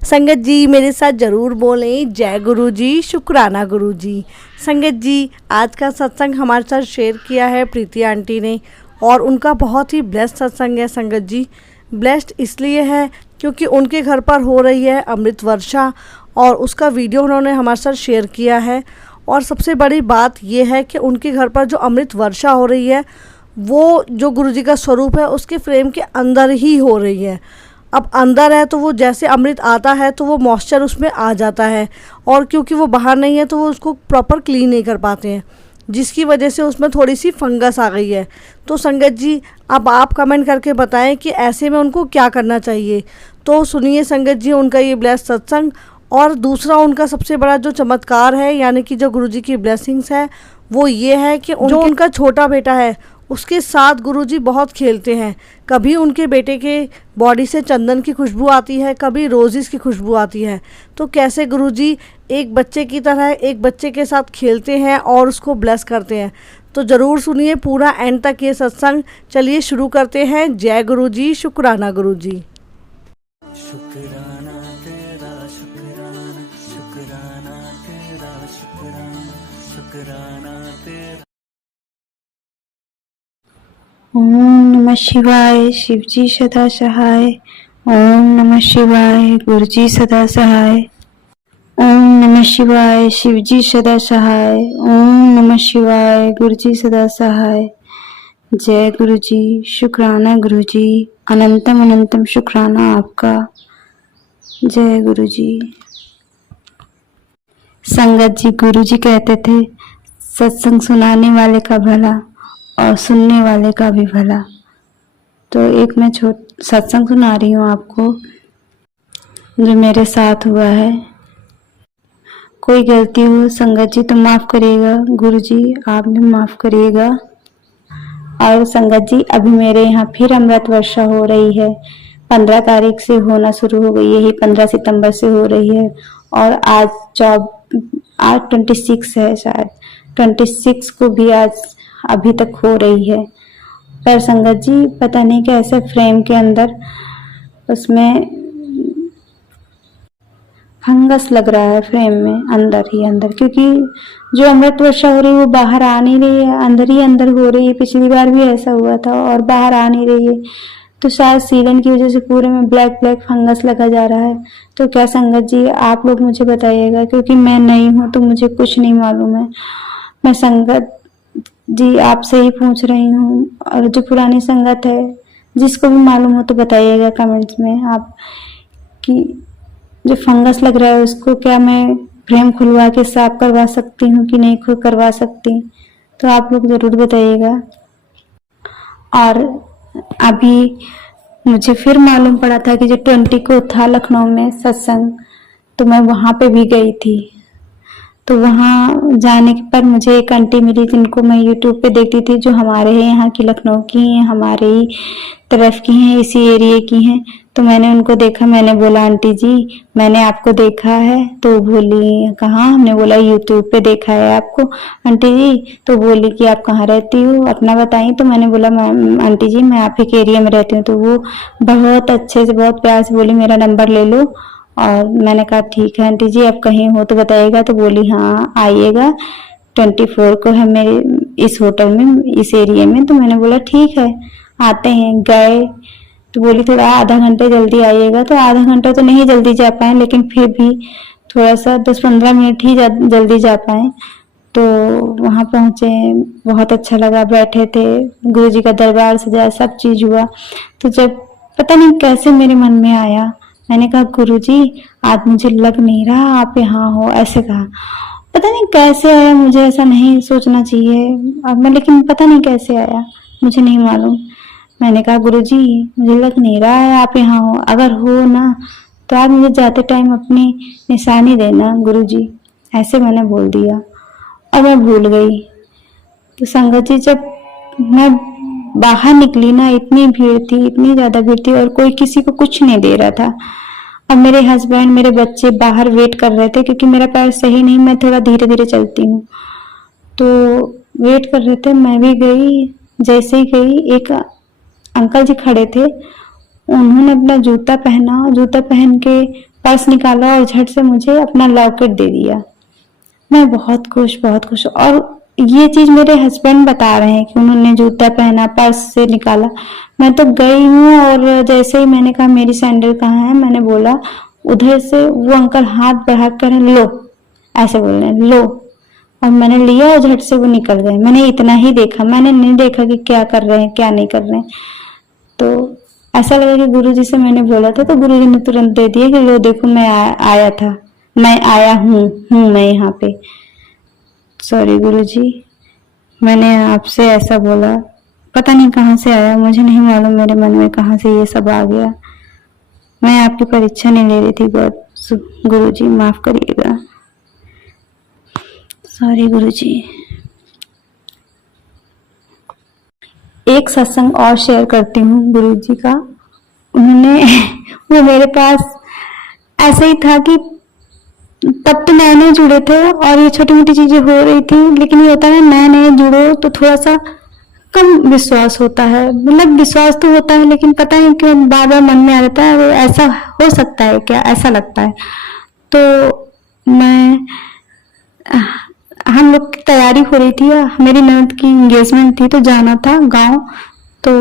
संगत जी मेरे साथ ज़रूर बोलें जय गुरु जी, शुक्राना गुरु जी। संगत जी, आज का सत्संग हमारे साथ शेयर किया है प्रीति आंटी ने और उनका बहुत ही ब्लेस्ड सत्संग है। संगत जी, ब्लेस्ड इसलिए है क्योंकि उनके घर पर हो रही है अमृत वर्षा और उसका वीडियो उन्होंने हमारे साथ शेयर किया है। और सबसे बड़ी बात यह है कि उनके घर पर जो अमृत वर्षा हो रही है वो जो गुरु जी का स्वरूप है उसके फ्रेम के अंदर ही हो रही है। अब अंदर है तो वो जैसे अमृत आता है तो वो मॉइस्चर उसमें आ जाता है और क्योंकि वो बाहर नहीं है तो वो उसको प्रॉपर क्लीन नहीं कर पाते हैं, जिसकी वजह से उसमें थोड़ी सी फंगस आ गई है। तो संगत जी, अब आप कमेंट करके बताएं कि ऐसे में उनको क्या करना चाहिए। तो सुनिए संगत जी उनका ये ब्लेस्ड सत्संग। और दूसरा उनका सबसे बड़ा जो चमत्कार है यानी कि जो गुरुजी की ब्लेसिंग्स है वो ये है कि जो उनका छोटा बेटा है उसके साथ गुरुजी बहुत खेलते हैं। कभी उनके बेटे के बॉडी से चंदन की खुशबू आती है, कभी रोज़ेस की खुशबू आती है। तो कैसे गुरुजी एक बच्चे की तरह एक बच्चे के साथ खेलते हैं और उसको ब्लेस करते हैं। तो ज़रूर सुनिए पूरा एंड तक ये सत्संग। चलिए शुरू करते हैं। जय गुरु जी, शुक्राना गुरु जी। शुक्राना तेरा शुक्राना, शुक्राना तेरा शुक्राना, शुक्राना तेरा। ओम नमः शिवाय, शिवजी सदा सहाय। ओम नमः शिवाय, गुरुजी सदा सहाय। ओम नमः शिवाय, शिवजी सदा सहाय। ओम नमः शिवाय, गुरुजी सदा सहाय। जय गुरुजी, शुक्राना गुरुजी, अनंतम अनंतम शुक्राना आपका। जय गुरुजी। संगत जी, गुरुजी कहते थे सत्संग सुनाने वाले का भला और सुनने वाले का भी भला। तो एक मैं सत्संग सुना रही हूँ आपको जो मेरे साथ हुआ है। कोई गलती हो संगत जी तो माफ करिएगा, गुरुजी आप भी माफ करिएगा। और संगत जी, अभी मेरे यहाँ फिर अमृत वर्षा हो रही है। 15 तारीख से होना शुरू हो गई है, यही 15 सितंबर से हो रही है और आज 26 है, शायद 26 को भी आज अभी तक हो रही है। पर संगत जी पता नहीं कैसे फ्रेम के अंदर उसमें फंगस लग रहा है, फ्रेम में अंदर ही अंदर, क्योंकि जो अमृत वर्षा हो रही है वो बाहर आ नहीं रही है, अंदर ही अंदर हो रही है। पिछली बार भी ऐसा हुआ था और बाहर आ नहीं रही है। तो शायद सीलन की वजह से पूरे में ब्लैक ब्लैक फंगस लगा जा रहा है। तो क्या संगत जी आप लोग मुझे बताइएगा, क्योंकि मैं नई हूँ तो मुझे कुछ नहीं मालूम है। मैं संगत जी आपसे ही पूछ रही हूँ और जो पुरानी संगत है जिसको भी मालूम हो तो बताइएगा कमेंट्स में आप कि जो फंगस लग रहा है उसको क्या मैं फ्रेम खुलवा के साफ करवा सकती हूँ कि नहीं करवा सकती, तो आप लोग जरूर बताइएगा। और अभी मुझे फिर मालूम पड़ा था कि जो 20 को था लखनऊ में सत्संग, तो मैं वहां पे भी गई थी। तो वहां जाने पर मुझे एक आंटी मिली जिनको मैं यूट्यूब पे देखती थी, जो हमारे यहाँ की लखनऊ की हैं, हमारे ही तरफ की हैं, इसी एरिया की हैं। तो मैंने उनको देखा, मैंने बोला आंटी जी मैंने आपको देखा है। तो बोली कहाँ? हमने बोला यूट्यूब पे देखा है आपको आंटी जी। तो बोली कि आप कहाँ रहती हो, अपना बताई। तो मैंने बोला आंटी जी मैं आप ही के एरिया में रहती हूँ। तो वो बहुत अच्छे से बहुत प्यार से बोली मेरा नंबर ले लो। और मैंने कहा ठीक है आंटी जी, आप कहीं हो तो बताइएगा। तो बोली हाँ आइएगा, 24 को है मेरे इस होटल में, इस एरिया में। तो मैंने बोला ठीक है आते हैं। गए तो बोली थोड़ा आधा घंटे जल्दी आइएगा। तो आधा घंटा तो नहीं जल्दी जा पाए, लेकिन फिर भी थोड़ा सा 10-15 मिनट ही जल्दी जा पाए। तो वहां पहुंचे, बहुत अच्छा लगा, बैठे थे, गुरुजी का दरबार सजा, सब चीज हुआ। तो जब पता नहीं कैसे मेरे मन में आया, मैंने कहा गुरुजी आज मुझे लग नहीं रहा आप यहाँ हो, ऐसे कहा। पता नहीं कैसे आया, मुझे ऐसा नहीं सोचना चाहिए अब मैं, लेकिन पता नहीं कैसे आया, मुझे नहीं मालूम। मैंने कहा गुरुजी मुझे लग नहीं रहा है आप यहाँ हो, अगर हो ना तो आप मुझे जाते टाइम अपनी निशानी देना गुरुजी, ऐसे मैंने बोल दिया और मैं भूल गई। तो संगत जी जब मैं बाहर निकली ना, इतनी भीड़ थी, इतनी ज्यादा भीड़ थी और कोई किसी को कुछ नहीं दे रहा था। अब मेरे हस्बैंड मेरे बच्चे बाहर वेट कर रहे थे, क्योंकि मेरा पैर सही नहीं, मैं थोड़ा धीरे धीरे चलती हूँ। तो वेट कर रहे थे, मैं भी गई। जैसे ही गई, एक अंकल जी खड़े थे, उन्होंने अपना जूता पहना, जूता पहन के पर्स निकाला और झट से मुझे अपना लॉकेट दे दिया। मैं बहुत खुश। और ये चीज मेरे हस्बैंड बता रहे हैं कि उन्होंने जूता पहना, पर्स से निकाला। मैं तो गई हूँ और जैसे ही मैंने कहा मेरी सैंडल कहाँ है, मैंने बोला, उधर से वो अंकल हाथ बढ़ा कर लो, ऐसे बोल रहे हैं, लो। और मैंने लिया और झट से वो निकल गए। मैंने इतना ही देखा, मैंने नहीं देखा कि क्या कर रहे हैं क्या नहीं कर रहे हैं। तो ऐसा लगा कि गुरुजी से मैंने बोला था, तो गुरुजी ने तुरंत दे दिया कि लो देखो, मैं आया था, मैं आया हूँ मैं यहाँ पे। सॉरी गुरुजी, मैंने आपसे ऐसा बोला, पता नहीं कहाँ से आया, मुझे नहीं मालूम मेरे मन में कहाँ से ये सब आ गया। मैं आपकी परीक्षा नहीं ले रही थी गुरुजी, माफ करिएगा। सॉरी गुरुजी। एक सत्संग और शेयर करती हूँ गुरुजी का। उन्होंने वो मेरे पास ऐसे ही था कि तब तो नए नए जुड़े थे और ये छोटी मोटी चीजें हो रही थी, लेकिन ये होता है नए नए जुड़ो तो थोड़ा सा कम विश्वास होता है। मतलब विश्वास तो होता है, लेकिन पता नहीं क्यों बार बार मन में आ जाता है, ऐसा हो सकता है क्या, ऐसा लगता है। तो हम लोग की तैयारी हो रही थी, मेरी ननद की एंगेजमेंट थी, तो जाना था गांव। तो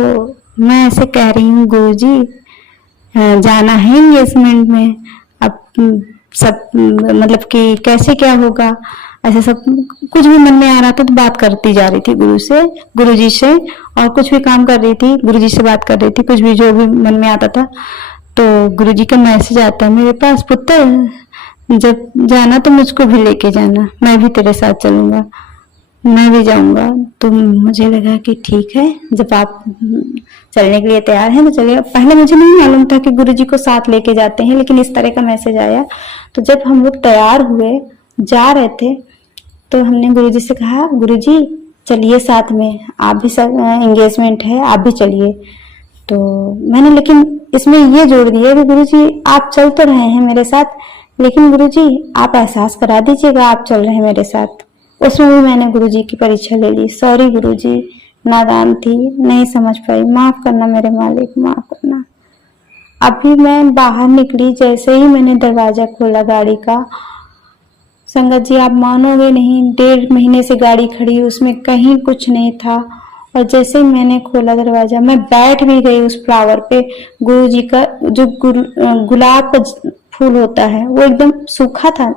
मैं ऐसे कह रही हूँ, गुरुजी जाना है एंगेजमेंट में, अब सब मतलब कि कैसे क्या होगा, ऐसे सब कुछ भी मन में आ रहा था। तो बात करती जा रही थी गुरुजी से, और कुछ भी काम कर रही थी, गुरुजी से बात कर रही थी, कुछ भी जो भी मन में आता था। तो गुरुजी का मैसेज आता है मेरे पास, पुत्र जब जाना तो मुझको भी लेके जाना, मैं भी तेरे साथ चलूंगा, मैं भी जाऊंगा। तो मुझे लगा कि ठीक है, जब आप चलने के लिए तैयार हैं तो चलिए। पहले मुझे नहीं मालूम था कि गुरुजी को साथ लेके जाते हैं, लेकिन इस तरह का मैसेज आया। तो जब हम लोग तैयार हुए जा रहे थे, तो हमने गुरुजी से कहा, गुरुजी चलिए साथ में, आप भी एंगेजमेंट है, आप भी चलिए। तो मैंने लेकिन इसमें ये जोड़ दिया कि गुरुजी आप चल तो रहे हैं मेरे साथ, लेकिन गुरुजी आप एहसास करा दीजिएगा आप चल रहे हैं मेरे साथ। उसमें भी मैंने गुरुजी की परीक्षा ले ली। सॉरी गुरुजी, नादान थी, नहीं समझ पाई, माफ करना मेरे मालिक, माफ करना। अभी मैं बाहर निकली, जैसे ही मैंने दरवाजा खोला गाड़ी का, संगत जी आप मानोगे नहीं, 1.5 महीने से गाड़ी खड़ी, उसमें कहीं कुछ नहीं था। और जैसे ही मैंने खोला दरवाजा, मैं बैठ भी गई उस फ्लावर पे। गुरुजी का जो गुलाब का फूल होता है वो एकदम सूखा था,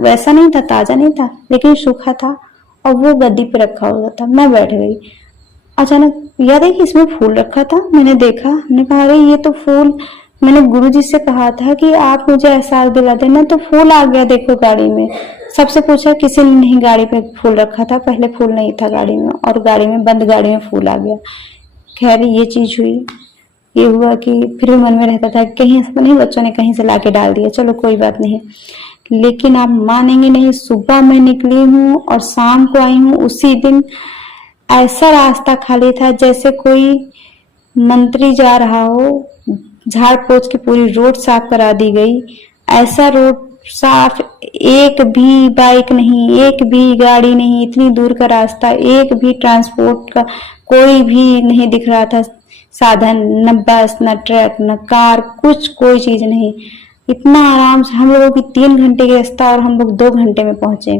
वैसा नहीं था, ताजा नहीं था, लेकिन सूखा था, और वो गद्दी पे रखा हुआ था। मैं बैठ गई। अचानक याद है कि इसमें फूल रखा था, मैंने देखा, मैंने कहा अरे ये तो फूल, मैंने गुरुजी से कहा था कि आप मुझे एहसास दिला देना, तो फूल आ गया देखो गाड़ी में। सबसे पूछा, किसी ने नहीं गाड़ी पे फूल रखा था, पहले फूल नहीं था गाड़ी में, और गाड़ी में बंद गाड़ी में फूल आ गया। खैर ये चीज हुई। ये हुआ कि फिर भी मन में रहता था कहीं नहीं बच्चों ने कहीं से लाके डाल दिया, चलो कोई बात नहीं। लेकिन आप मानेंगे नहीं, सुबह मैं निकली हूँ और शाम को आई हूँ। उसी दिन ऐसा रास्ता खाली था जैसे कोई मंत्री जा रहा हो, झाड़ पोछ की पूरी रोड साफ करा दी गई। ऐसा रोड साफ, एक भी बाइक नहीं, एक भी गाड़ी नहीं, इतनी दूर का रास्ता, एक भी ट्रांसपोर्ट का कोई भी नहीं दिख रहा था साधन, न बस न ट्रक न कार, कुछ कोई चीज नहीं। इतना आराम से हम लोगों की 3 घंटे की रास्ता और हम लोग 2 घंटे में पहुंचे।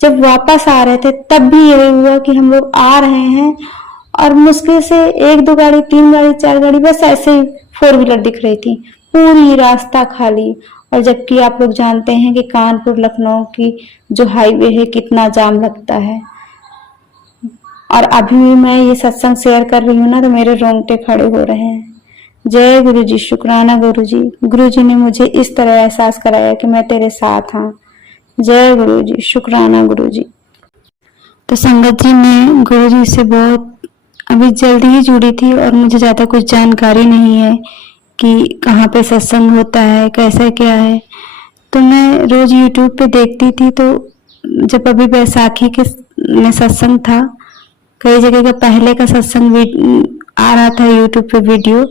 जब वापस आ रहे थे तब भी यही हुआ कि हम लोग आ रहे हैं और मुश्किल से 1-2 गाड़ी, 3 गाड़ी, 4 गाड़ी, बस ऐसे ही 4 व्हीलर दिख रही थी, पूरी रास्ता खाली। और जबकि आप लोग जानते हैं कि कानपुर लखनऊ की जो हाईवे है कितना जाम लगता है। और अभी भी मैं ये सत्संग शेयर कर रही हूँ ना, तो मेरे रोंगटे खड़े हो रहे हैं। जय गुरु जी, शुक्राना गुरु जी। गुरु जी ने मुझे इस तरह एहसास कराया कि मैं तेरे साथ हूँ। जय गुरु जी, शुक्राना गुरु जी। तो संगत जी, मैं गुरु जी से बहुत अभी जल्दी ही जुड़ी थी और मुझे ज्यादा कुछ जानकारी नहीं है कि कहाँ पे सत्संग होता है, कैसा क्या है। तो मैं रोज यूट्यूब पे देखती थी, तो जब अभी बैसाखी के में सत्संग था, कई जगह का पहले का सत्संग आ रहा था यूट्यूब पे वीडियो,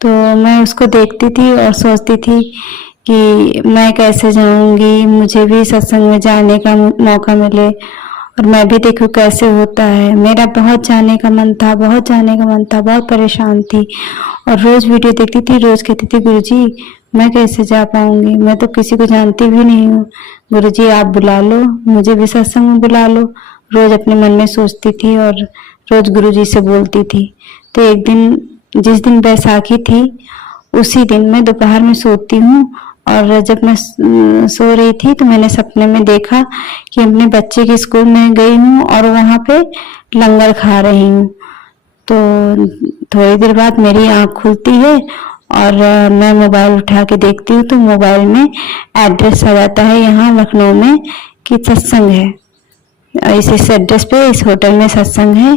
तो मैं उसको देखती थी और सोचती थी कि मैं कैसे जाऊंगी, मुझे भी सत्संग में जाने का मौका मिले और मैं भी देखूं कैसे होता है। मेरा बहुत जाने का मन था, बहुत जाने का मन था, बहुत परेशान थी और रोज वीडियो देखती थी, रोज कहती थी गुरुजी मैं कैसे जा पाऊंगी, मैं तो किसी को जानती भी नहीं हूँ। गुरुजी आप बुला लो, मुझे भी सत्संग में बुला लो। रोज अपने मन में सोचती थी और रोज गुरुजी से बोलती थी। तो एक दिन, जिस दिन बैसाखी थी, उसी दिन मैं दोपहर में सोती हूँ और जब मैं सो रही थी तो मैंने सपने में देखा कि अपने बच्चे के स्कूल में गई हूँ और वहां पे लंगर खा रही हूँ। तो थोड़ी देर बाद मेरी आंख खुलती है और मैं मोबाइल उठा के देखती हूँ तो मोबाइल में एड्रेस आ जाता है यहाँ लखनऊ में कि सत्संग है, इस एड्रेस पे इस होटल में सत्संग है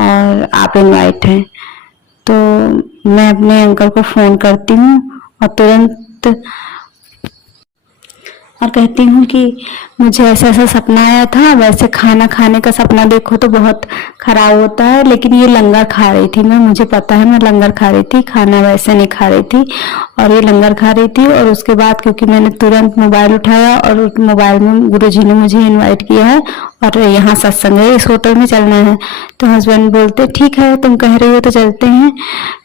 और आप इनवाइट हैं। तो मैं अपने अंकल को फोन करती हूँ और तुरंत और कहती हूँ कि मुझे ऐसा ऐसा सपना आया था। वैसे खाना खाने का सपना देखो तो बहुत खराब होता है, लेकिन ये लंगर खा रही थी मैं, मुझे पता है मैं लंगर खा रही थी, खाना वैसे नहीं खा रही थी और ये लंगर खा रही थी। और उसके बाद क्योंकि मैंने तुरंत मोबाइल उठाया और मोबाइल में गुरुजी ने मुझे इन्वाइट किया है और यहाँ सत्संग है, इस होटल में चलना है। तो हस्बैंड बोलते ठीक है तुम कह रही हो तो चलते हैं,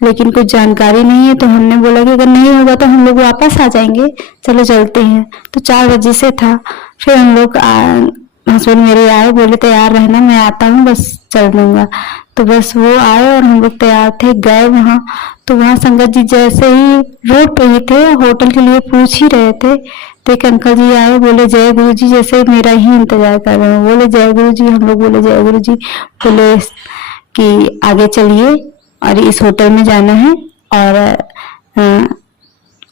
लेकिन कुछ जानकारी नहीं है। तो हमने बोला कि अगर नहीं होगा तो हम लोग वापस आ जाएंगे, चलो चलते हैं। तो 4 बजे से था। फिर हम लोग हस्बैंड मेरे आए, बोले तैयार रहना मैं आता हूँ, बस चल दूंगा। तो बस वो आए और हम लोग तैयार थे, गए वहां। तो वहां संगत जी जैसे ही रोड पे ही थे, होटल के लिए पूछ ही रहे थे, तो एक अंकल जी आए, बोले जय गुरु जी, जैसे मेरा ही इंतजार कर रहे हो। बोले जय गुरु जी, हम लोग बोले जय गुरु जी। बोले कि आगे चलिए और इस होटल में जाना है और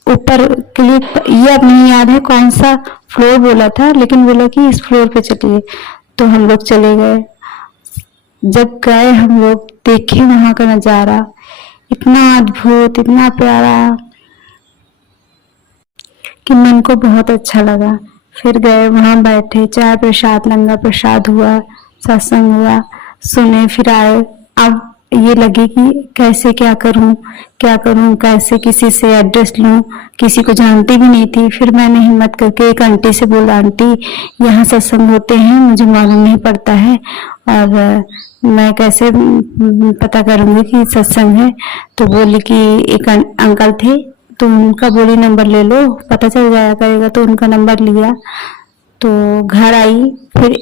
ऊपर के लिए, ये अब नहीं याद है कौन सा फ्लोर बोला था, लेकिन बोला कि इस फ्लोर पे चलिए। तो हम लोग चले गए। जब गए हम लोग, देखे वहां का नजारा, इतना अद्भुत, इतना प्यारा कि मन को बहुत अच्छा लगा। फिर गए वहां, बैठे, चाय प्रसाद, लंगर प्रसाद हुआ, सत्संग हुआ, सुने, फिर आए। अब ये लगे कि कैसे क्या करूं, कैसे किसी से एड्रेस लूं, किसी को जानती भी नहीं थी। फिर मैंने हिम्मत करके एक आंटी से बोला, आंटी यहाँ सत्संग होते हैं, मुझे मालूम नहीं पड़ता है और मैं कैसे पता करूंगी कि सत्संग है। तो बोली कि एक अंकल थे, तो उनका बोली नंबर ले लो, पता चल जाया करेगा। तो उनका नंबर लिया, तो घर आई। फिर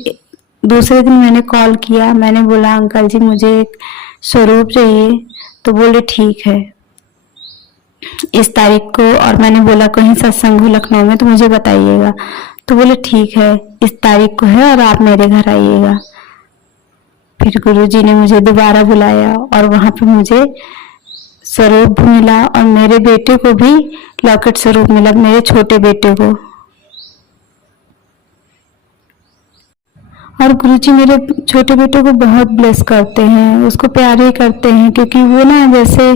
दूसरे दिन मैंने कॉल किया, मैंने बोला अंकल जी मुझे एक स्वरूप चाहिए। तो बोले ठीक है इस तारीख को, और मैंने बोला कहीं सत्संग हो लखनऊ में तो मुझे बताइएगा। तो बोले ठीक है इस तारीख को है और आप मेरे घर आइएगा। फिर गुरुजी ने मुझे दोबारा बुलाया और वहां पे मुझे स्वरूप मिला और मेरे बेटे को भी लॉकेट स्वरूप मिला, मेरे छोटे बेटे को। और गुरुजी मेरे छोटे बेटे को बहुत ब्लेस करते हैं, उसको प्यार ही करते हैं, क्योंकि वो ना जैसे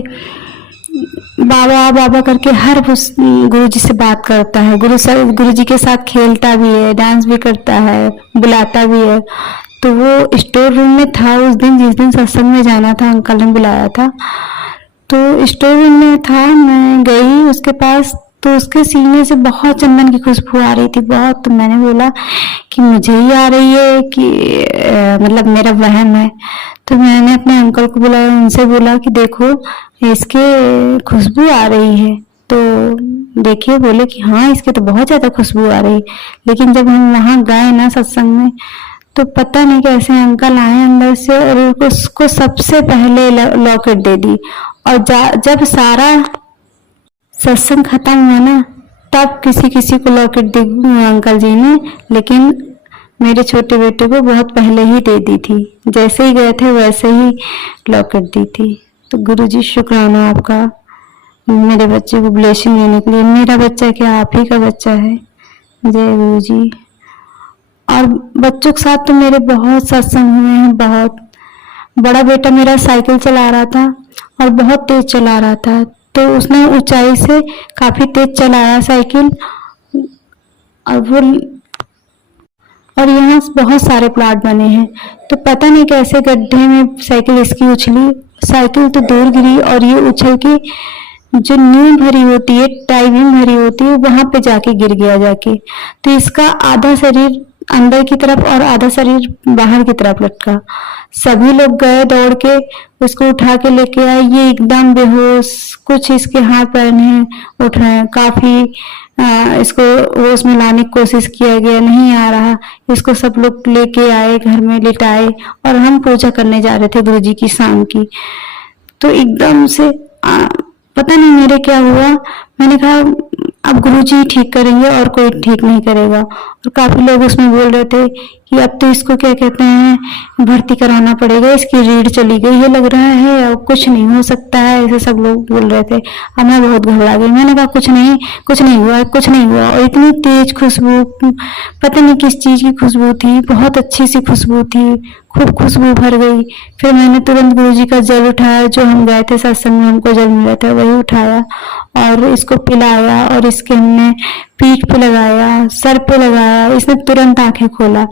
बाबा बाबा करके हर गुरुजी से बात करता है, गुरुजी के साथ खेलता भी है, डांस भी करता है, बुलाता भी है। तो वो स्टोर रूम में था उस दिन, जिस दिन सत्संग में जाना था, अंकल ने बुलाया था। तो स्टोर रूम में था, मैं गई उसके पास, तो उसके सीने से बहुत चंदन की खुशबू आ रही थी, बहुत। तो मैंने बोला कि मुझे ही आ रही है कि मतलब मेरा वहम है। तो मैंने अपने अंकल को बुलाया, उनसे बोला कि देखो इसके खुशबू आ रही है। तो देखिए, बोले कि हाँ इसके तो बहुत ज्यादा खुशबू आ रही। लेकिन जब हम वहां गए ना सत्संग में, तो पता नहीं कैसे अंकल आए अंदर से और उसको सबसे पहले लॉकेट दे दी। और जब सारा सत्संग खत्म हुआ ना, तब किसी किसी को लॉकेट दी अंकल जी ने, लेकिन मेरे छोटे बेटे को बहुत पहले ही दे दी थी। जैसे ही गए थे वैसे ही लॉकेट दी थी। तो गुरुजी शुक्राना आपका, मेरे बच्चे को ब्लेसिंग देने के लिए। मेरा बच्चा क्या, आप ही का बच्चा है। जय गुरुजी। और बच्चों के साथ तो मेरे बहुत सत्संग हुए हैं, बहुत। बड़ा बेटा मेरा साइकिल चला रहा था और बहुत तेज चला रहा था, तो उसने ऊंचाई से काफी तेज चलाया साइकिल, और यहाँ बहुत सारे प्लॉट बने हैं। तो पता नहीं कैसे गड्ढे में साइकिल इसकी उछली, साइकिल तो दूर गिरी और ये उछल के जो नींव भरी होती है, टाइविंग भरी होती है, वहां पे जाके गिर गया जाके। तो इसका आधा शरीर अंदर की तरफ और आधा शरीर बाहर की तरफ लटका। सभी लोग गए दौड़ के, उसको उठा के लेके आए। ये एकदम बेहोश, कुछ इसके हाथ पैर नहीं उठ रहे हैं। काफी इसको होश में लाने की कोशिश किया गया, नहीं आ रहा। इसको सब लोग लेके आए, घर में लिटाए और हम पूजा करने जा रहे थे गुरुजी की शाम की। तो एकदम से पता नहीं मेरे क्या हुआ, मैंने कहा अब गुरुजी ठीक करेंगे और कोई ठीक नहीं करेगा। और काफी लोग उसमें बोल रहे थे कि अब तो इसको क्या कहते हैं भर्ती कराना पड़ेगा, इसकी रीढ़ चली गई है लग रहा है, और कुछ नहीं हो सकता है, ऐसे सब लोग बोल रहे थे। अब मैं बहुत घबरा गई, मैंने कहा कुछ नहीं हुआ, कुछ नहीं हुआ। और इतनी तेज खुशबू, पता नहीं किस चीज की खुशबू थी, बहुत अच्छी सी खुशबू थी, खूब खुशबू भर गई। फिर मैंने तुरंत गुरुजी का जल उठाया, जो हम गए थे सत्संग में हमको जल मिला था वही उठाया और इसको पिलाया और इसके हमने पीठ पे लगाया, सर पे लगाया। इसने तुरंत आंखें खोला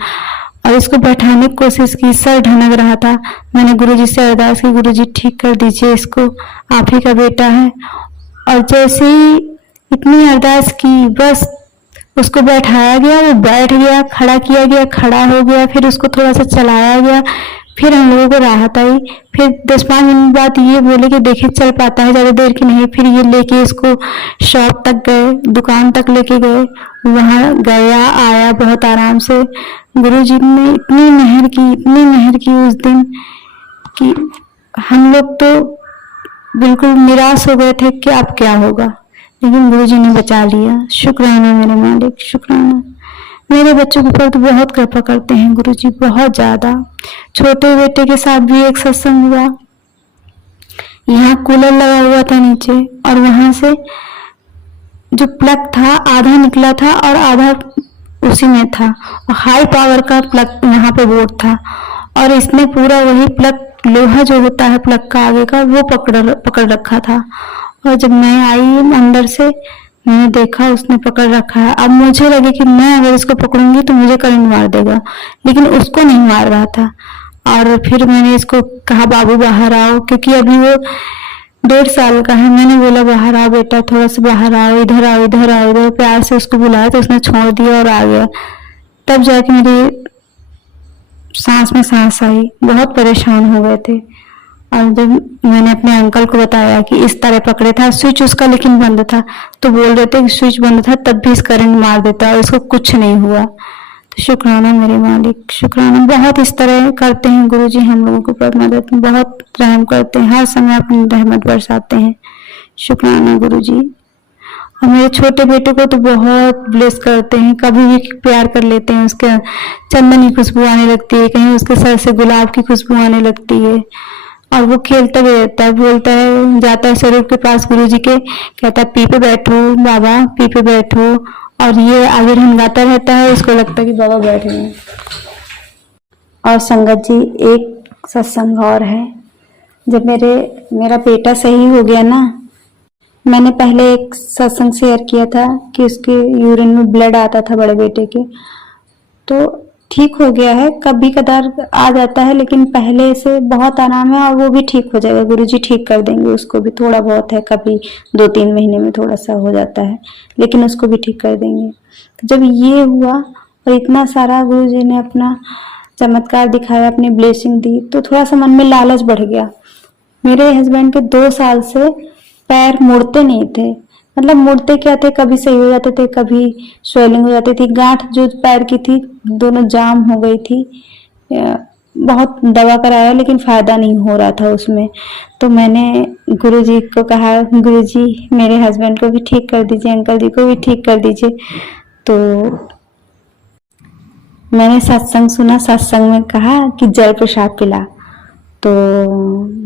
और इसको बैठाने की कोशिश की, सर ढनक रहा था। मैंने गुरुजी से अरदास की, गुरुजी ठीक कर दीजिए इसको, आप ही का बेटा है। और जैसे ही इतनी अरदास की, बस उसको बैठाया गया, वो बैठ गया, खड़ा किया गया, खड़ा हो गया, फिर उसको थोड़ा सा चलाया गया, फिर हम लोगों को राहत आई। फिर 10-5 मिनट बाद ये बोले कि देखिए चल पाता है, ज्यादा देर की नहीं। फिर ये लेके इसको शॉप तक गए, दुकान तक लेके गए, वहां गया आया बहुत आराम से। गुरुजी ने इतनी मेहर की उस दिन कि हम लोग तो बिल्कुल निराश हो गए थे कि अब क्या होगा, लेकिन गुरुजी ने बचा लिया। शुक्राना मेरे मालिक, शुक्राना। मेरे बच्चों के ऊपर तो बहुत कृपा करते हैं गुरुजी, बहुत ज्यादा। छोटे बेटे के साथ भी एक सत्संग हुआ, यहाँ कूलर लगा हुआ था नीचे और वहां से जो प्लग था आधा निकला था और आधा उसी में था, और हाई पावर का प्लग यहाँ पे बोर्ड था, और इसने पूरा वही प्लग, लोहा जो होता है प्लग का आगे का, वो पकड़ रखा था। और जब मैं आई अंदर से, मैंने देखा उसने पकड़ रखा है। अब मुझे लगे कि मैं अगर इसको पकड़ूंगी तो मुझे करंट मार देगा, लेकिन उसको नहीं मार रहा था। और फिर मैंने इसको कहा बाबू बाहर आओ, क्योंकि अभी वो 1.5 साल का है। मैंने बोला बाहर आओ बेटा, थोड़ा सा बाहर आओ, इधर आओ, इधर आओ, इधर। प्यार से उसको बुलाया तो उसने छोड़ दिया और आ गया। तब जाके मेरी सांस में सांस आई। बहुत परेशान हो गए थे। और जब मैंने अपने अंकल को बताया कि इस तरह पकड़े था, स्विच उसका लेकिन बंद था, तो बोल रहे थे कि स्विच बंद था तब भी इस करंट मार देता और इसको कुछ नहीं हुआ। तो शुक्राना मेरे मालिक, शुक्राना। बहुत इस तरह करते हैं गुरुजी हम लोगों के ऊपर मदद, बहुत रहम करते हैं, हर समय अपनी रहमत बरसाते हैं। शुक्राना गुरुजी। और मेरे छोटे बेटे को तो बहुत ब्लेस करते हैं, कभी भी प्यार कर लेते हैं। उसके चंदन की खुशबू आने लगती है, कहीं उसके सर से गुलाब की खुशबू आने लगती है, और वो खेलता भी रहता है। बोलता है, जाता है स्वरूप के पास गुरुजी के, कहता है पी पे बैठो बाबा, पी पे बैठो, और ये आगे हंगाता रहता है, इसको लगता है कि बाबा बैठ गए। और संगत जी, एक सत्संग और है। जब मेरा बेटा सही हो गया ना, मैंने पहले एक सत्संग शेयर किया था कि उसके यूरिन में ब्लड आता था बड़े बेटे के, तो ठीक हो गया है। कभी कदार आ जाता है, लेकिन पहले से बहुत आराम है और वो भी ठीक हो जाएगा। गुरुजी ठीक कर देंगे उसको भी। थोड़ा बहुत है, कभी 2-3 महीने में थोड़ा सा हो जाता है, लेकिन उसको भी ठीक कर देंगे। तो जब ये हुआ और इतना सारा गुरुजी ने अपना चमत्कार दिखाया, अपनी ब्लेसिंग दी, तो थोड़ा सा मन में लालच बढ़ गया। मेरे हस्बैंड के 2 साल से पैर मुड़ते नहीं थे। मतलब मुड़ते क्या थे, कभी सही हो जाते थे, कभी स्वेलिंग हो जाती थी। गांठ जो पैर की थी दोनों जाम हो गई थी। बहुत दवा कराया लेकिन फायदा नहीं हो रहा था उसमें। तो मैंने गुरुजी को कहा, गुरुजी मेरे हस्बैंड को भी ठीक कर दीजिए, अंकल जी को भी ठीक कर दीजिए। तो मैंने सत्संग सुना, सत्संग में कहा कि जल प्रसाद पिला। तो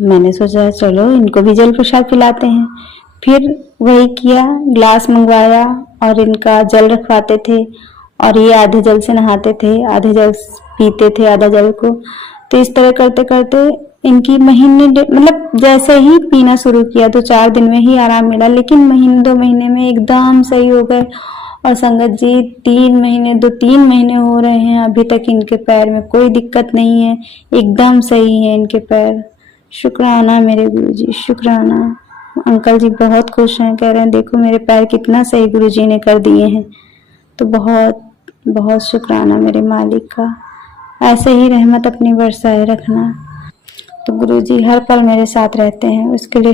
मैंने सोचा चलो इनको भी जल प्रसाद पिलाते हैं। फिर वही किया, ग्लास मंगवाया और इनका जल रखवाते थे, और ये आधे जल से नहाते थे, आधे जल पीते थे, आधा जल को। तो इस तरह करते करते इनकी महीने, मतलब जैसे ही पीना शुरू किया तो 4 दिन में ही आराम मिला, लेकिन महीने 2 महीने में एकदम सही हो गए। और संगत जी 3 महीने हो रहे हैं, अभी तक इनके पैर में कोई दिक्कत नहीं है, एकदम सही है इनके पैर। शुक्राना मेरे गुरुजी, शुक्राना। अंकल जी बहुत खुश हैं, कह रहे हैं देखो मेरे पैर कितना सही गुरुजी ने कर दिए हैं। तो बहुत बहुत शुक्राना मेरे मालिक का, ऐसे ही रहमत अपनी बरसाए रखना। तो गुरुजी हर पल मेरे साथ रहते हैं, उसके लिए